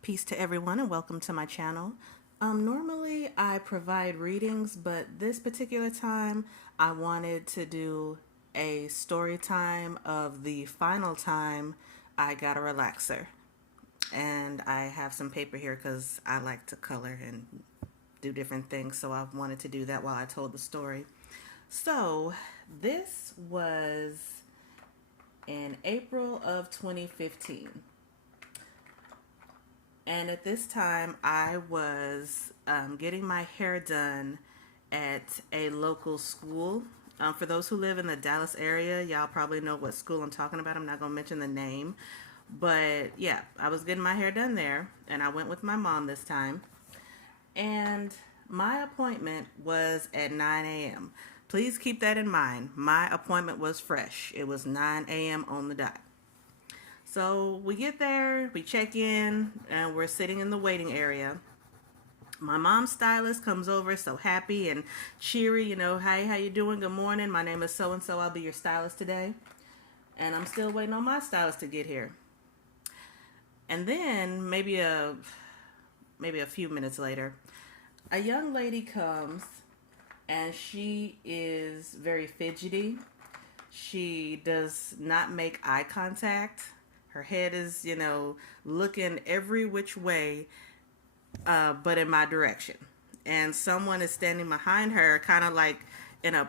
Peace to everyone and welcome to my channel. Normally I provide readings, but this particular time I wanted to do a story time of the final time I got a relaxer. And I have some paper here because I like to color and do different things, so I wanted to do that while I told the story. So this was in April of 2015. And at this time, I was getting my hair done at a local school. For those who live in the Dallas area, y'all probably know what school I'm talking about. I'm not going to mention the name. But yeah, I was getting my hair done there, and I went with my mom this time. And my appointment was at 9 a.m. Please keep that in mind. My appointment was fresh. It was 9 a.m. on the dot. So we get there, we check in, and we're sitting in the waiting area. My mom's stylist comes over, so happy and cheery, "Hi, how you doing? Good morning. My name is so-and-so. I'll be your stylist today." And I'm still waiting on my stylist to get here. And then maybe a few minutes later, a young lady comes, and she is very fidgety. She does not make eye contact. Her head is, looking every which way, but in my direction. And someone is standing behind her, kind of like in a,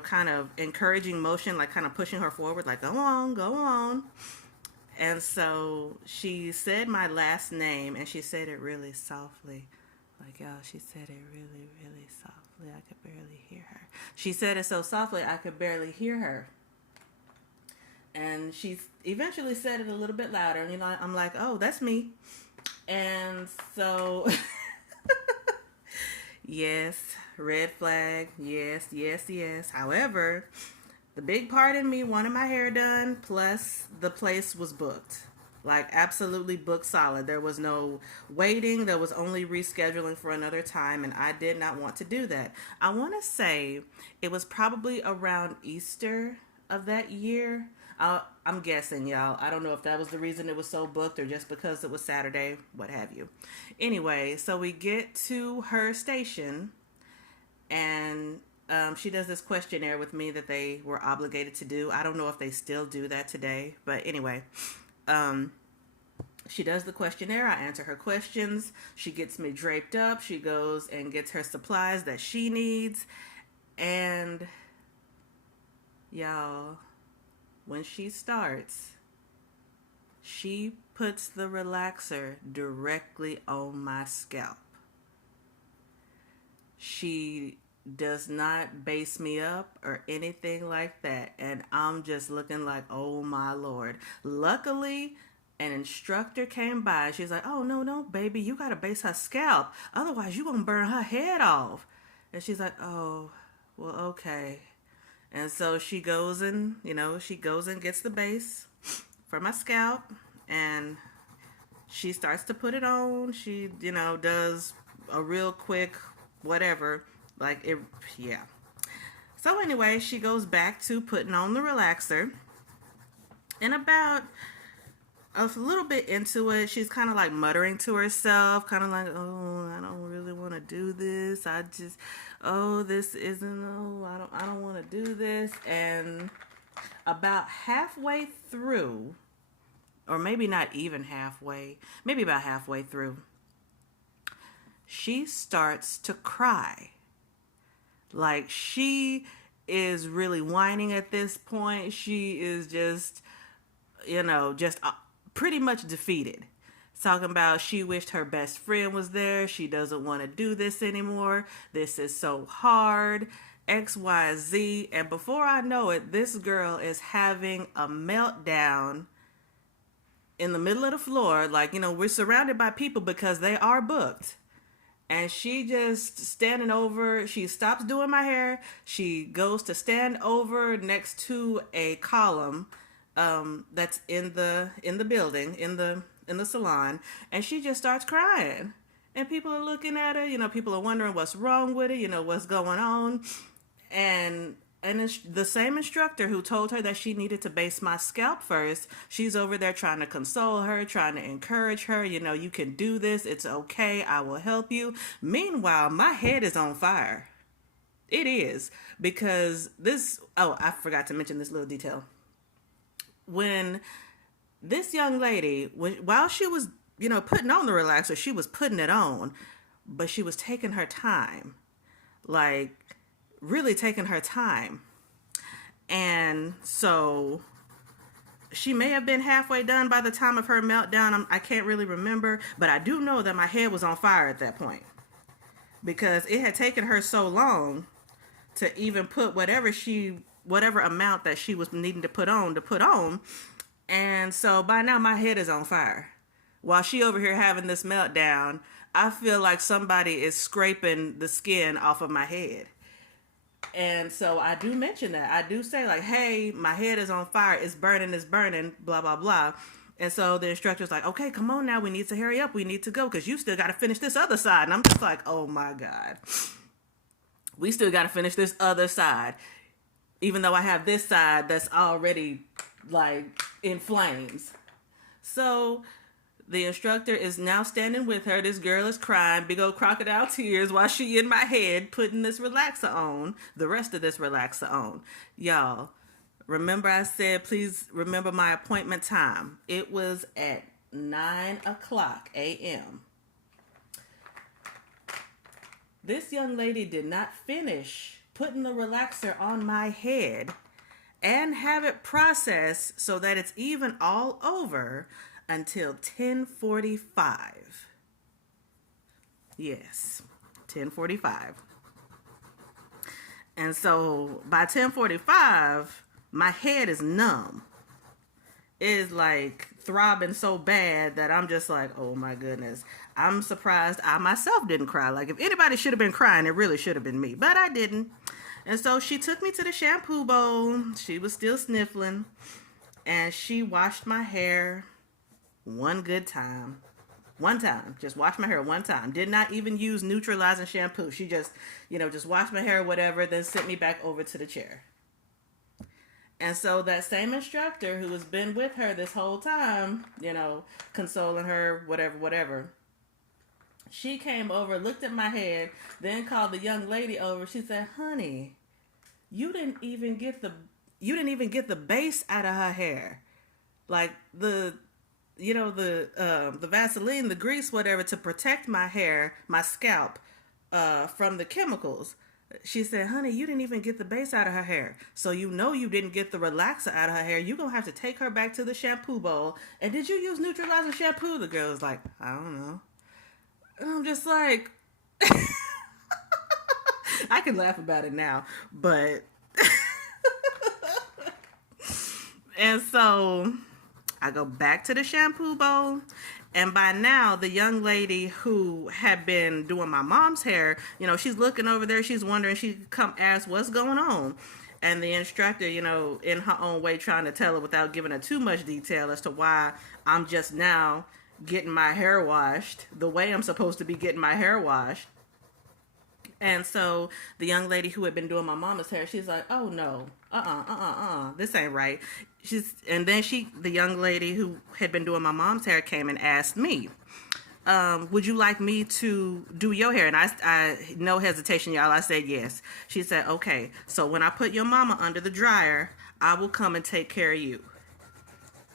kind of encouraging motion, like kind of pushing her forward, like, "Go on, go on." And so she said my last name, and she said it really softly. Like, y'all, she said it really, really softly. I could barely hear her. She said it so softly, I could barely hear her. And she eventually said it a little bit louder. And, I'm like, "Oh, that's me." And so, yes, red flag. Yes, yes, yes. However, the big part in me wanted my hair done, plus the place was booked. Like, absolutely booked solid. There was no waiting. There was only rescheduling for another time, and I did not want to do that. I want to say it was probably around Easter of that year. I'm guessing, y'all. I don't know if that was the reason it was so booked or just because it was Saturday, what have you. Anyway, so we get to her station, and she does this questionnaire with me that they were obligated to do. I don't know if they still do that today, but anyway, she does the questionnaire. I answer her questions. She gets me draped up. She goes and gets her supplies that she needs. And y'all, when she starts, she puts the relaxer directly on my scalp. She does not base me up or anything like that. And I'm just looking like, oh my Lord. Luckily, an instructor came by. She's like, "Oh, no, no, baby, you got to base her scalp. Otherwise, you're going to burn her head off." And she's like, "Oh, well, okay." And so she goes and, gets the base for my scalp, and she starts to put it on. She, does a real quick whatever, like it, yeah. So anyway, she goes back to putting on the relaxer, and about a little bit into it, she's kind of like muttering to herself, kind of like, "Oh, I don't really want to do this. This isn't, I don't want to do this." And about halfway through, or maybe not even halfway, maybe about halfway through, she starts to cry. Like, she is really whining at this point. She is just, just pretty much defeated. Talking about she wished her best friend was there. She doesn't want to do this anymore. This is so hard. XYZ. And before I know it, this girl is having a meltdown in the middle of the floor. Like, we're surrounded by people because they are booked. And she just standing over, she stops doing my hair. She goes to stand over next to a column that's in the building, in the salon, and she just starts crying. And people are looking at her, people are wondering what's wrong with her, what's going on. And the same instructor who told her that she needed to base my scalp first, she's over there trying to console her, trying to encourage her. You know, you can do this. It's okay. I will help you. Meanwhile, my head is on fire. It is, because I forgot to mention this little detail. When this young lady, while she was, putting on the relaxer, she was putting it on, but she was taking her time. Like, really taking her time. And so she may have been halfway done by the time of her meltdown. I can't really remember, but I do know that my head was on fire at that point, because it had taken her so long to even put whatever amount that she was needing to put on. And so by now my head is on fire. While she over here having this meltdown, I feel like somebody is scraping the skin off of my head. And so I do mention that. I do say, like, hey, my head is on fire. It's burning, blah, blah, blah. And so the instructor's like, okay, come on now. We need to hurry up. We need to go, because you still got to finish this other side. And I'm just like, oh, my God. We still got to finish this other side. Even though I have this side that's already, like, in flames. So the instructor is now standing with her. This girl is crying, big old crocodile tears, while she in my head putting this relaxer on, the rest of this relaxer on. Y'all, remember I said, please remember my appointment time. It was at 9:00 a.m. This young lady did not finish putting the relaxer on my head and have it processed so that it's even all over until 10:45. Yes, 10:45. And so by 10:45, my head is numb. It is like throbbing so bad that I'm just like, oh my goodness. I'm surprised I myself didn't cry. Like, if anybody should have been crying, it really should have been me, but I didn't. And so she took me to the shampoo bowl. She was still sniffling, and she washed my hair one good time. One time. Just washed my hair one time. Did not even use neutralizing shampoo. She just, just washed my hair, whatever, then sent me back over to the chair. And so that same instructor who has been with her this whole time, consoling her, whatever, she came over, looked at my head, then called the young lady over. She said, honey, you didn't even get the base out of her hair. Like the Vaseline, the grease, whatever, to protect my hair, my scalp, from the chemicals. She said, honey, you didn't even get the base out of her hair. So you didn't get the relaxer out of her hair. You're going to have to take her back to the shampoo bowl. And did you use neutralizing shampoo? The girl was like, I don't know. And I'm just like, I can laugh about it now, but. And so I go back to the shampoo bowl. And by now, the young lady who had been doing my mom's hair, she's looking over there. She's wondering, she come ask what's going on. And the instructor, in her own way, trying to tell her without giving her too much detail as to why I'm just now getting my hair washed the way I'm supposed to be getting my hair washed. And so the young lady who had been doing my mama's hair, she's like, oh no, this ain't right. The young lady who had been doing my mom's hair came and asked me, would you like me to do your hair? And I no hesitation, y'all, I said yes. She said, okay, so when I put your mama under the dryer, I will come and take care of you.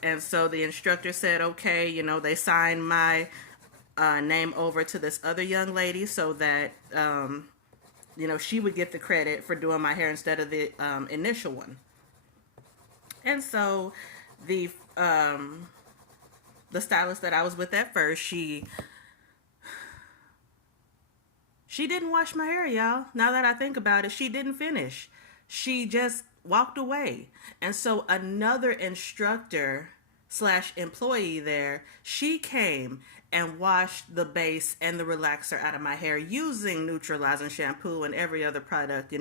And so the instructor said, okay, they signed my name over to this other young lady so that, she would get the credit for doing my hair instead of the initial one. And so the stylist that I was with at first, she didn't wash my hair, y'all. Now that I think about it, she didn't finish. She just walked away. And so another instructor / employee there, she came and washed the base and the relaxer out of my hair using neutralizing shampoo and every other product,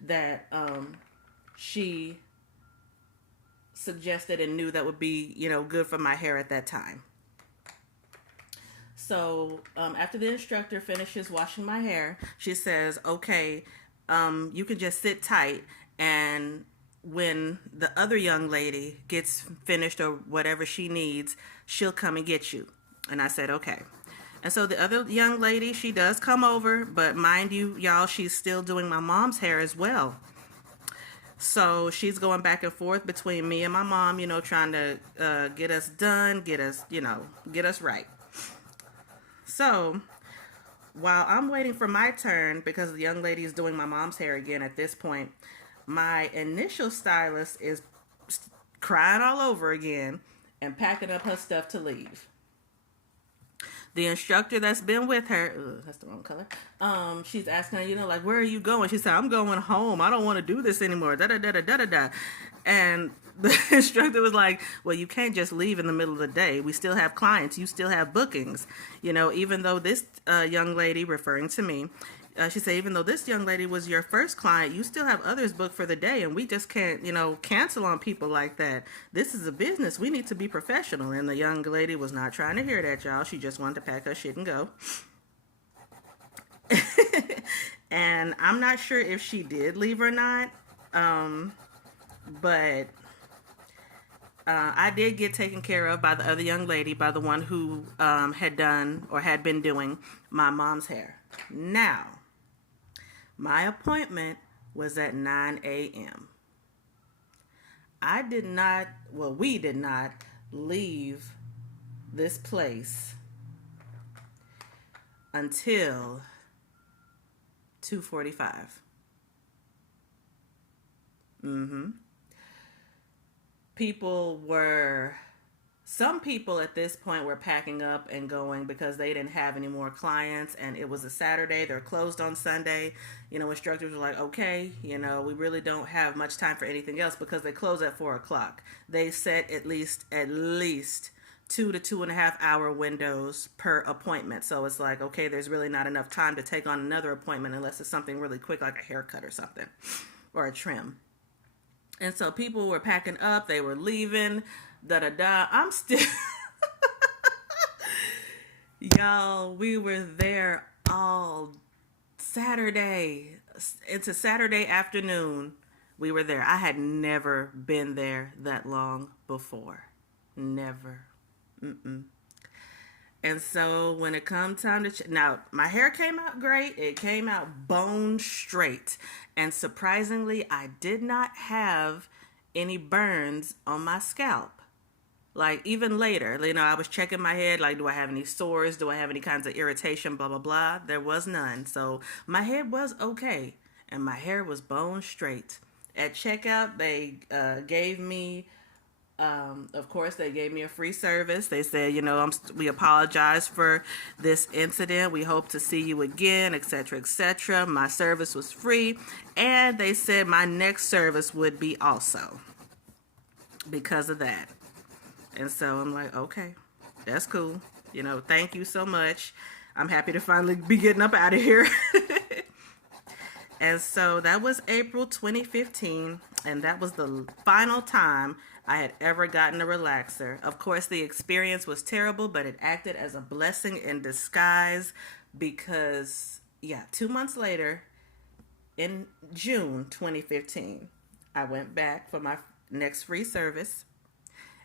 that she suggested and knew that would be, good for my hair at that time. So after the instructor finishes washing my hair, she says, okay, you can just sit tight And when the other young lady gets finished or whatever she needs, she'll come and get you. And I said, okay. And so the other young lady, she does come over, but mind you, y'all, she's still doing my mom's hair as well. So she's going back and forth between me and my mom, trying to get us done, get us right. So while I'm waiting for my turn, because the young lady is doing my mom's hair again at this point, my initial stylist is crying all over again and packing up her stuff to leave. The instructor that's been with her, that's the wrong color. She's asking her, like, where are you going? She said, I'm going home. I don't want to do this anymore. Da da da da da da da. And the instructor was like, well, you can't just leave in the middle of the day. We still have clients. You still have bookings. Even though this young lady, referring to me, she said, even though this young lady was your first client, you still have others booked for the day, and we just can't, cancel on people like that. This is a business. We need to be professional. And the young lady was not trying to hear that, y'all. She just wanted to pack her shit and go. And I'm not sure if she did leave or not, but I did get taken care of by the other young lady, by the one who had done or had been doing my mom's hair. Now, my appointment was at 9 a.m. We did not leave this place until 2:45. Some people at this point were packing up and going because they didn't have any more clients, and it was a Saturday. They're closed on Sunday. Instructors were like, okay, we really don't have much time for anything else because they close at 4:00. They set at least 2 to 2.5 hour windows per appointment. So it's like, okay, there's really not enough time to take on another appointment unless it's something really quick, like a haircut or something, or a trim. And so people were packing up, they were leaving, da-da-da. I'm still... Y'all, we were there all Saturday. Into Saturday afternoon, we were there. I had never been there that long before. Never. And so when it come time to... Now, my hair came out great. It came out bone straight. And surprisingly, I did not have any burns on my scalp. Like, even later, I was checking my head, like, do I have any sores? Do I have any kinds of irritation? Blah, blah, blah. There was none. So my head was okay. And my hair was bone straight. At checkout, they gave me... of course, they gave me a free service. They said, we apologize for this incident. We hope to see you again, etc., etc. My service was free. And they said my next service would be also because of that. And so I'm like, okay, that's cool. Thank you so much. I'm happy to finally be getting up out of here. And so that was April 2015. And that was the final time I had ever gotten a relaxer. Of course, the experience was terrible, but it acted as a blessing in disguise because, 2 months later, in June 2015, I went back for my next free service,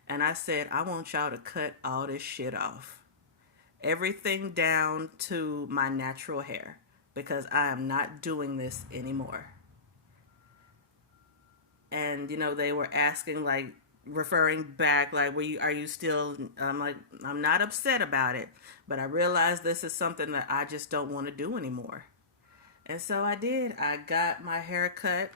and I said, I want y'all to cut all this shit off. Everything down to my natural hair, because I am not doing this anymore. And, they were asking, like, referring back, like, are you still... I'm like, I'm not upset about it, but I realized this is something that I just don't want to do anymore. And so I did. I got my hair cut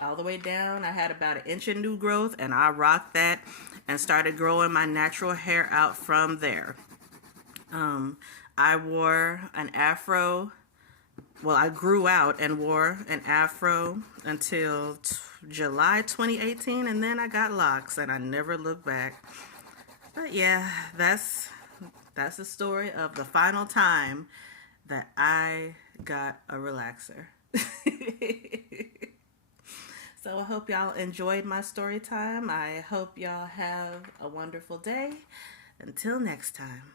all the way down. I had about 1 inch of new growth, and I rocked that and started growing my natural hair out from there. I wore an afro. Well, I grew out and wore an afro until July 2018, and then I got locks, and I never looked back. But yeah, that's the story of the final time that I got a relaxer. So I hope y'all enjoyed my story time. I hope y'all have a wonderful day. Until next time.